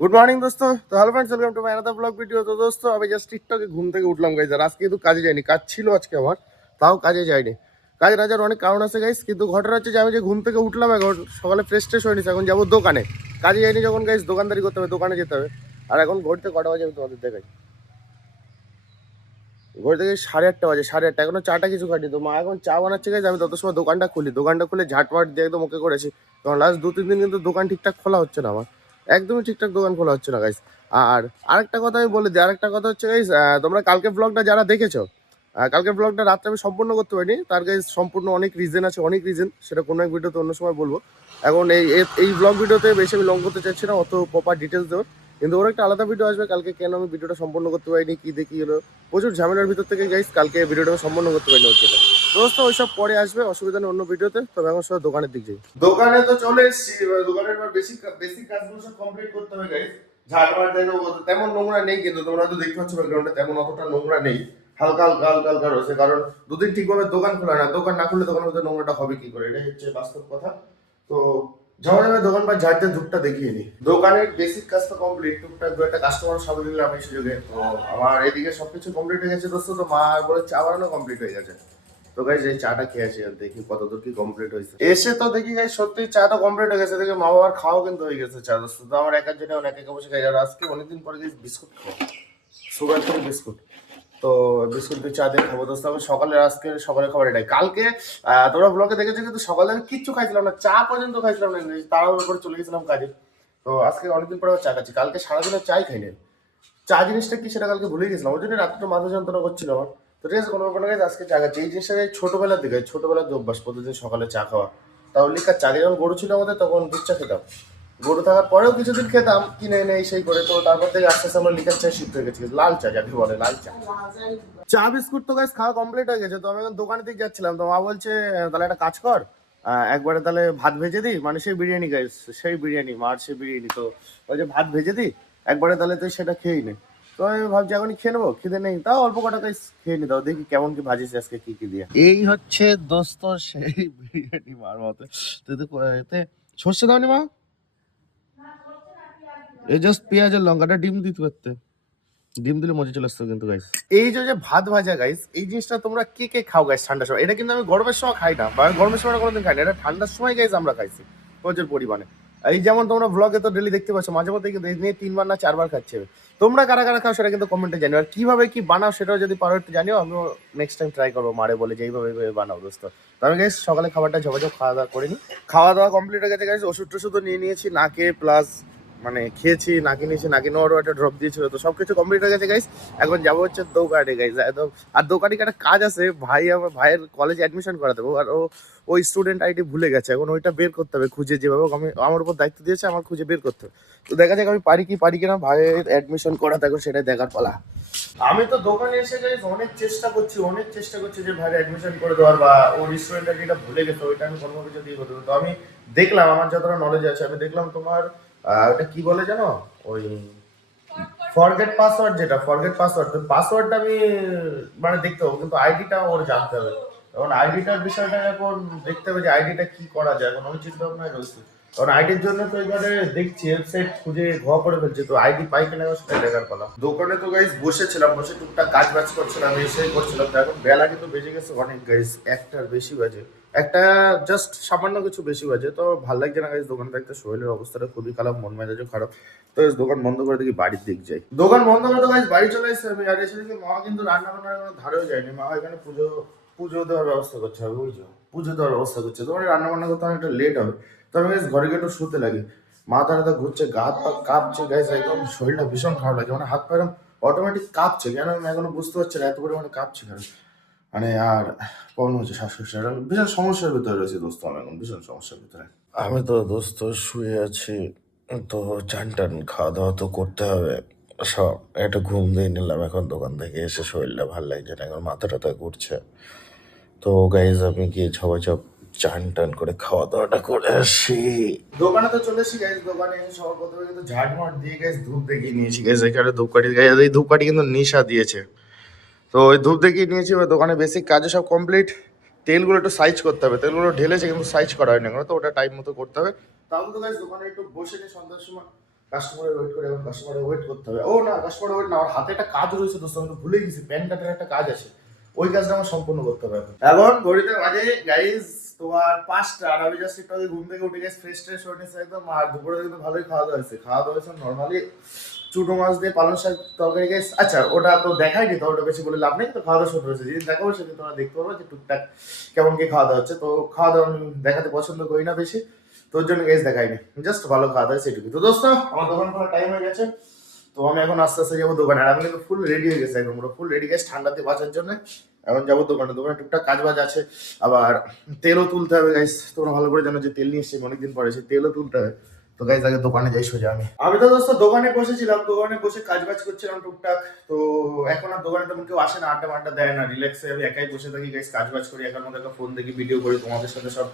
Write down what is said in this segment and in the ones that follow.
Good morning দোস্ত। তো hello friends welcome to my another blog video তো দোস্ত, আমি জাস্ট টিকটকে ঘুম থেকে উঠলাম গাইজ আর আজকে কিন্তু কাজে যাইনি। কাজ ছিল আজকে আমার, তাও কাজে যাইনি। কাজে না যাওয়ার অনেক কারণ আছে গাইজ কিন্তু ঘটনা হচ্ছে যে, আমি যে ঘুম থেকে উঠলাম, এখন সকালে ফ্রেশ ট্রেশ হয়নি এখন যাব দোকানে। কাজে যাইনি যখন গাইজ দোকানদারি করতে হবে, দোকানে যেতে হবে। আর এখন ঘড়িতে কটা বাজে আমি তোমাদের দেখাই। ঘড়ি থেকে সাড়ে আটটা বাজে, সাড়ে আটটা। এখনও চাটা কিছু খাইনি। তো মা এখন চা বানাচ্ছে গাইজ আমি তত সময় দোকানটা খুলি। দোকানটা খুলে ঝাটমাট দিয়ে একদম ওকে করেছি। কারণ লাস্ট দু তিন দিন কিন্তু দোকান ঠিকঠাক খোলা হচ্ছে না আমার। একদমই ঠিকঠাক দোকান খোলা হচ্ছে না গাইস আর আরেকটা কথা আমি বলে দিই, আরেকটা কথা হচ্ছে গাইস তোমরা কালকে ব্লগটা যারা দেখেছ কালকে ব্লগটা রাত্রে আমি সম্পূর্ণ করতে পারিনি। তার গাইস সম্পূর্ণ অনেক রিজন আছে, অনেক রিজন সেটা কোনো এক ভিডিওতে অন্য সময় বলব। এখন এই, এই- ব্লগ ভিডিওতে বেশি আমি লং করতে চাইছি না, অত প্রপার ডিটেলস দেবো কিন্তু ওর একটা আলাদা ভিডিও আসবে, কালকে কেন আমি ভিডিওটা সম্পন্ন করতে পারিনি, কি দেখি হলো? প্রচুর ঝামেলার ভিতর থেকে গাইজ কালকে ভিডিওটা সম্পূর্ণ করতে পারিনি হচ্ছে দোস্ত, ওইসব পরে আসবে, অসুবিধা নেই অন্য ভিডিওতে তবে এখন সব দোকানের দিক যাই। দোকানে তো চলে এসেছি দোকানের এবার বেসিক বেসিক কাজগুলো সব কমপ্লিট করতে হবে গাইজ ঝাড়মার দেবো তেমন নোংরা নেই কিন্তু, তোমরা তো দেখতে পাচ্ছ ব্যাকগ্রাউন্ডে তেমন অতটা নোংরা নেই। হালকা হালকা হালকা হালকা রয়েছে, কারণ দুদিন ঠিকভাবে দোকান খোলা না, দোকান না খুললে দোকানের মধ্যে নোংরাটা হবে কি করে? এটাই হচ্ছে বাস্তব কথা। তো যাবে দোকান বা ঝাড়তে ধূপটা দেখিয়ে নি। দোকানের বেসিক কাজ তো কমপ্লিট টুকটাক দু একটা কাস্টমার সামনে নিলাম এই সুযোগে। তো আমার এদিকে সবকিছু কমপ্লিট হয়ে গেছে দোস্ত। তো মা বলে চা বানানো কমপ্লিট হয়ে গেছে। তো গাইজ এই চাটা খেয়ে আসি দেখি কতদূর কি কমপ্লিট হয়েছে। এসে তো দেখি গাইজ সত্যি চাটা কমপ্লিট হয়ে গেছে। দেখে মা বাবার খাওয়া কিন্তু হয়ে গেছে চা দোস্ত। তো আমার একার জন্য অনেক একা বসে খাই। আর আজকে অনেকদিন পরে গাইজ বিস্কুট খাব। Sugar biscuit. তো বিস্কুট দিয়ে চা দিয়ে খাব। দোস্ত আমি সকালে আজকে সকালে খাবার এটাই কালকে তোমরা ব্লগে দেখেছ কিন্তু সকালে আমি কিচ্ছু খাইছিলাম না। চা পর্যন্ত খাইছিলাম না। তারাও করে চলে গেছিলাম কাজে। তো আজকে অনেকদিন পরে চা খাচ্ছি। কালকে সারাদিনে চাই খাইনি চা জিনিসটা কি সেটা কালকে ভুলে গেছিলাম। ওই জন্য রাত্রে মাথা যন্ত্রণা করছিল আমার। তো ঠিক আছে, কোনো ব্যাপার না আজকে চা খাচ্ছি। এই জিনিসটা ছোটবেলার দিকে, ছোটবেলার অভ্যাস, প্রতিদিন সকালে চা খাওয়া। তাহলে লিখার চা যখন গরু ছিল আমাদের, তখন দুধ চা খেতাম। গরু থাকার পরেও কিছুদিন খেতাম কিনে এনে সেই করে। তো তারপর থেকে আস্তে আস্তে আমরা লিখার চা শিফট হয়ে গেছি। লাল চা যাকে বলে লাল চা। চা বিস্কুট তো গাছ খাওয়া কমপ্লিট হয়ে গেছে। তো আমি এখন দোকানের দিকে যাচ্ছিলাম। তো মা বলছে তাহলে একটা কাজ কর। একবারে তাহলে ভাত ভেজে দিই? মানে সেই বিরিয়ানি গাইস সেই বিরিয়ানি মার সেই বিরিয়ানি। তো ওই যে ভাত ভেজে দিই একবারে তাহলে তুই সেটা খেয়েই নে। তো আমি ভাবছি এখনই খেয়ে নেব? খিদে নেই। তাও অল্প কটা গাইস খেয়ে নি। দাও দেখি কেমন কি ভাজিস আজকে কি কি দিয়ে। এই হচ্ছে দোস্ত সেই বিরিয়ানি মার মতো। তুই তো এতে সর্ষে দাওনি মা? এই জাস্ট পেঁয়াজ আর লঙ্কাটা ডিম দিতে পারতে। ডিম দিলে মজা চলে আসতো কিন্তু গাইস এই যে ভাত ভাজা গাইস এই জিনিসটা তোমরা কে কে খাও গাইস ঠান্ডার সময়? এটা কিন্তু আমি গরমের সময় খাই না, বা গরমের সময় কোনোদিন খাই না, এটা ঠান্ডার সময় গাইস আমরা খাইছি, প্রচুর পরিমাণে। এই যেমন তোমরা ব্লগে তো ডেলি দেখতে পাচ্ছ, মাঝে মধ্যে কিন্তু এই নিয়ে তিনবার না চারবার খাচ্ছে তোমরা কারা কারা খাও সেটা কিন্তু কমেন্টে জানিও, আর কীভাবে কি বানাও সেটাও যদি পারো একটু জানিও, আমিও নেক্সট টাইম ট্রাই করব, মারে বলে যে এইভাবে এইভাবে বানাও, দোস্ত। তো আমি গাইস সকালে খাবারটা ঝপাঝপ খাওয়া দাওয়া করিনি। খাওয়া দাওয়া কমপ্লিট হয়ে গেছে গাইস ওষুধ টষুধও নিয়ে নিয়েছি, নাকে প্লাস মানে খেয়েছি নাকি নিয়েছি নাকি নেওয়ারও একটা ড্রপ দিয়েছিল, তো সবকিছু কমপ্লিট হয়ে গেছে গাইস এখন যাব হচ্ছে দোকানে গাইস আর দোকানে একটা কাজ আছে, ভাই আমার ভাইয়ের কলেজে অ্যাডমিশন করাতে দেবো আর ও, ওই স্টুডেন্ট আইডি ভুলে গেছে। এখন ওইটা বের করতে হবে, খুঁজে যেভাবে আমি আমার উপর দায়িত্ব দিয়েছে, আমার খুঁজে বের করতে হবে। তো দেখা যাক আমি পারি কি পারি কিনা, ভাইয়ের অ্যাডমিশন করা এখন সেটাই দেখার পালা। আমি তো দোকানে এসে গাইস অনেক চেষ্টা করছি, অনেক চেষ্টা করছি যে ভাইয়ের অ্যাডমিশন করে দেওয়ার বা ওর স্টুডেন্ট আইডিটা ভুলে গেছে, ওইটা আমি কোনোভাবে যদি ইয়ে করতে তো আমি দেখলাম, আমার যতটা নলেজ আছে, আমি দেখলাম তোমার ওটা কি বলে জানো ওই ফরগেট পাসওয়ার্ড যেটা ফরগেট পাসওয়ার্ড তো পাসওয়ার্ডটা আমি মানে দেখতে হবে কিন্তু আইডিটা ওর জানতে হবে। এখন আইডিটার বিষয়টা এখন দেখতে হবে যে আইডিটা কি করা যায়। এখন ওই চিন্তা ভাবনায় রয়েছে কারণ আইডির জন্য তো এবারে দেখছি ওয়েবসাইট খুঁজে ঘোয়া করে ফেলছে, তো আইডি পাই কিনা সেটা দেখার কথা দোকানে তো গাইস বসেছিলাম, বসে টুকটাক কাজ বাজ করছিলাম, এসে করছিলাম। তো এখন বেলা কিন্তু বেজে গেছে অনেক গাইস একটার বেশি বাজে। একটা জাস্ট সামান্য কিছু বেশি বাজে, তো ভালো লাগছে না গাইস দোকানে থাকতে, শরীরের অবস্থাটা খুবই খারাপ, মন মেজাজও খারাপ। তো দোকান বন্ধ করে দেখি বাড়ির দিক যাই। দোকান বন্ধ করে তো গাইস বাড়ি চলে এসেছে আমি, আর এসে দেখি মা কিন্তু রান্না বান্নার কোনো ধারেও যায়নি। মা এখানে পুজো পুজো দেওয়ার ব্যবস্থা করছে হবে বুঝছ পুজো দেওয়ার ব্যবস্থা করছে তোমার রান্না বান্না করতে অনেকটা লেট হবে। তো আমি guys ঘরে গিয়ে একটু শুতে লাগি। মাথা টাথা ঘুরছে, গা হাত পা কাঁপছে গাইস একদম শরীরটা ভীষণ খারাপ লাগে মানে হাত পা অটোমেটিক কাঁপছে, কেন আমি এখনও বুঝতে পারছি না, এত পরিমাণে কাঁপছে কেন? মানে আর প্রবলেম হচ্ছে শ্বাসকষ্ট ভীষণ সমস্যার ভিতরে রয়েছে দোস্ত আমি এখন ভীষণ সমস্যার ভিতরে। আমি তো দোস্ত শুয়ে আছি তো চান টান খাওয়া দাওয়া তো করতে হবে। সব একটা ঘুম দিয়ে নিলাম এখন দোকান থেকে এসে শরীরটা ভালো লাগছে না এখন মাথা টাথা ঘুরছে। তো গাইজ আমি গিয়ে সবাই সব চান টান করে খাওয়া দাওয়াটা করে আসি। দোকানে তো চলে এসেছি গাইজ দোকানে সবার প্রথমে কিন্তু ঝাড়মাট দিয়ে গাইজ ধূপ দেখিয়ে নিয়েছি। গাইজ এখানে ধূপকাঠি গাইজ এই ধূপকাঠি কিন্তু নিশা দিয়েছে। তো ওই ধূপ দেখিয়ে নিয়েছি, এবার দোকানে বেসিক কাজও সব কমপ্লিট তেলগুলো একটু সাইজ করতে হবে। তেলগুলো ঢেলেছে কিন্তু সাইজ করা হয়নি তো ওটা টাইম মতো করতে হবে। তাহলে তো গাইজ দোকানে একটু বসে নিয়ে সন্ধ্যার সময় ওয়েট করে ওয়েট করতে হবে। ও না ওয়েট না, আমার হাতে একটা কাজ রয়েছে ভুলে গেছি একটা কাজ আছে। ওই কাজটা আমার সম্পূর্ণ করতে হবে এখন। এখন ঘড়িতে বাজে গাইজ তোমার পাঁচটা, আর আমি জাস্ট একটু ঘুম থেকে উঠে গেছি ফ্রেশ ট্রেশ হয়ে নিয়েছি একদম, আর দুপুরে কিন্তু ভালোই খাওয়া দাওয়া হয়েছে। খাওয়া দাওয়া হয়েছে নর্মালি চুটো মাছ দিয়ে পালং শাক তরকারি গেছে আচ্ছা ওটা তো দেখাইনি তো, ওটা বেশি বলে লাভ নেই তো খাওয়া দাওয়া শুরু হয়েছে। যেদিন দেখাবো সেদিন তোমরা দেখতে পারব যে টুকটাক কেমন কি খাওয়া দাওয়া হচ্ছে। তো খাওয়া দাওয়া আমি দেখাতে পছন্দ করি না বেশি তোর জন্য গেছ দেখাইনি জাস্ট ভালো খাওয়া দাওয়া সেটুকু তো দোস্ত, আমার দোকান খোলা টাইম হয়ে গেছে, তো আমি এখন আস্তে আস্তে যাব দোকানে। আর আমি কিন্তু ফুল রেডি হয়ে গেছে একদম ফুল রেডি গেছে ঠান্ডাতে বাঁচার জন্য। এখন যাব দোকানে দোকানে টুকটাক কাজ বাজ আছে, আবার তেলও তুলতে হবে গাইস তোমরা ভালো করে জানো যে তেল নিয়ে এসেছি অনেকদিন পরে, সেই তেলও তুলতে হবে। তো গাইস আগে দোকানে যাই, সোজা আমি। আমি তো দোস্ত দোকানে বসেছিলাম, দোকানে বসে কাজ বাজ করছিলাম টুকটাক। তো এখন আর দোকানে তেমন কেউ আসে না, আড্ডা মাড্ডা দেয় না রিল্যাক্সে আমি একাই বসে থাকি গাইস কাজ বাজ করি, একার মধ্যে ফোন দেখি ভিডিও করি, তোমাদের সাথে সব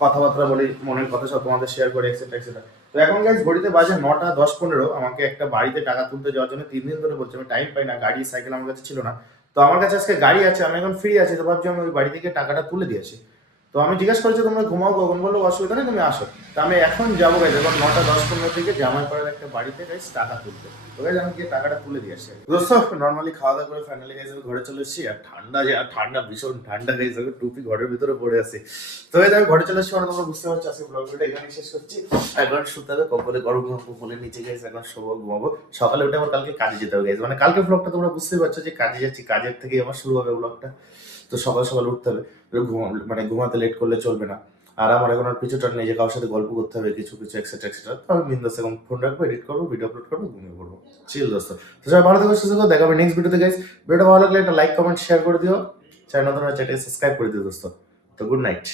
কথাবার্তা বলি, মনের কথা সব তোমাদের শেয়ার করি এক্সেট্রা এক্সেট্রা তো এখন গাইজ ঘড়িতে বাজে নটা দশ পনেরো, আমাকে একটা বাড়িতে টাকা তুলতে যাওয়ার জন্য তিন দিন ধরে বলছে, আমি টাইম পাই না, গাড়ি, সাইকেল আমার কাছে ছিল না। তো আমার কাছে আজকে গাড়ি আছে, আমি এখন ফ্রি আছি, তো ভাবছি আমি ওই বাড়ি থেকে টাকাটা তুলে দিয়েছি তো আমি জিজ্ঞাসা করেছি, তোমরা ঘুমাও কখন? বলল, অসুবিধা নেই, তুমি আসো। তো আমি এখন যাব গাইজ এখন নটা দশ পনেরো থেকে জামাইপাড়ার একটা বাড়িতে গাইজ টাকা তুলতে। তো গাইজ আমি গিয়ে টাকাটা তুলে দিয়ে আসি। দোস্ত নর্মালি খাওয়া দাওয়া করে ফাইনালি গাইজ আমি ঘরে চলে এসেছি, আর ঠান্ডা যে, আর ঠান্ডা ভীষণ ঠান্ডা গাইজ আমি টুপি ঘরের ভিতরে পড়ে আছি। তো গাইজ আমি ঘরে চলে এসেছি মানে তোমরা বুঝতে পারছ, আজকে ব্লগ ভিডিও এখানে শেষ করছি। এখন শুতে হবে, কপালে গরম কপালের নিচে গাইজ এখন শোবো, ঘুমাবো। সকালে উঠে আমার কালকে কাজে যেতে হবে গাইজ মানে কালকে ব্লগটা তোমরা বুঝতেই পারছ যে কাজে যাচ্ছি, কাজের থেকে আমার শুরু হবে ব্লগটা তো সকাল সকাল উঠতে হবে। মানে ঘুমাতে লেট করলে চলবে না। আর আমার এখন আর পিছু নেই যে কারোর সাথে গল্প করতে হবে, কিছু কিছু এক্সেট্রা এক্সেট্রা তো আমি বিন্দাস এখন ফোন রাখব এডিট করব ভিডিও আপলোড করব, ঘুমিয়ে পড়ব। চিল দোস্ত। তো সবাই ভালো থাকো, সুস্থ থাকো নেক্সট ভিডিওতে গাইজ ভিডিওটা ভালো লাগলে একটা লাইক কমেন্ট শেয়ার করে দিও। চ্যানেল নতুন চ্যানেল সাবস্ক্রাইব করে দিও দোস্ত। তো গুড নাইট